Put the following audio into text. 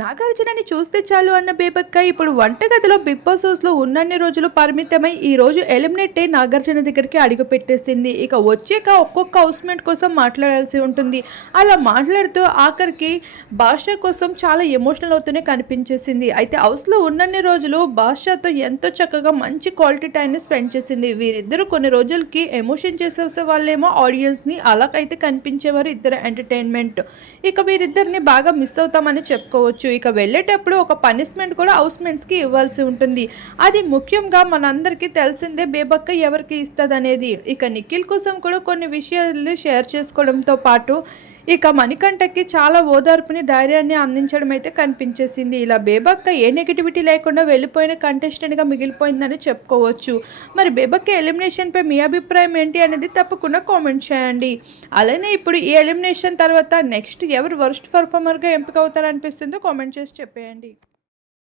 నాగార్జునని చూస్తే చాలు అన్న బేబక్క. ఇప్పుడు వంటగదిలో బిగ్ బాస్ హౌస్లో ఉన్నన్ని రోజులు పరిమితమై ఈ రోజు ఎలిమినేట్ అయి నాగార్జున దగ్గరికి అడుగు పెట్టేసింది. ఇక వచ్చాక ఒక్కొక్క హౌస్మేట్ కోసం మాట్లాడాల్సి ఉంటుంది. అలా మాట్లాడుతూ ఆఖరికి భాష కోసం చాలా ఎమోషనల్ అవుతూనే కనిపించేసింది. అయితే హౌస్లో ఉన్నన్ని రోజులు బాషాతో ఎంతో చక్కగా మంచి క్వాలిటీ టైంని స్పెండ్ చేసింది. వీరిద్దరూ కొన్ని రోజులకి ఎమోషన్ చేసే వాళ్ళేమో ఆడియన్స్ని అలాగైతే కనిపించేవారు ఇద్దరు ఎంటర్టైన్మెంట్. ఇక వీరిద్దరిని బాగా మిస్ అవుతామని చెప్పుకోవచ్చు. ఇక వెళ్ళేటప్పుడు ఒక పనిష్మెంట్ కూడా హౌస్మెంట్స్కి ఇవ్వాల్సి ఉంటుంది. అది ముఖ్యంగా మనందరికీ తెలిసిందే బేబక్క ఎవరికి ఇస్తుంది అనేది ఇక నిఖిల్ కోసం కూడా కొన్ని విషయాలు షేర్ చేసుకోవడంతో పాటు ఇక మణికంఠకి చాలా ఓదార్పుని ధైర్యాన్ని అందించడం అయితే కనిపించేసింది. ఇలా బేబక్క ఏ నెగిటివిటీ లేకుండా వెళ్ళిపోయిన కంటెస్టెంట్గా మిగిలిపోయిందని చెప్పుకోవచ్చు. మరి బేబక్క ఎలిమినేషన్పై మీ అభిప్రాయం ఏంటి అనేది తప్పకుండా కామెంట్ చేయండి. అలానే ఇప్పుడు ఈ ఎలిమినేషన్ తర్వాత నెక్స్ట్ ఎవరు వర్స్ట్ పర్ఫార్మర్గా ఎంపిక అవుతారనిపిస్తుందో కామెంట్ చేసి చెప్పేయండి.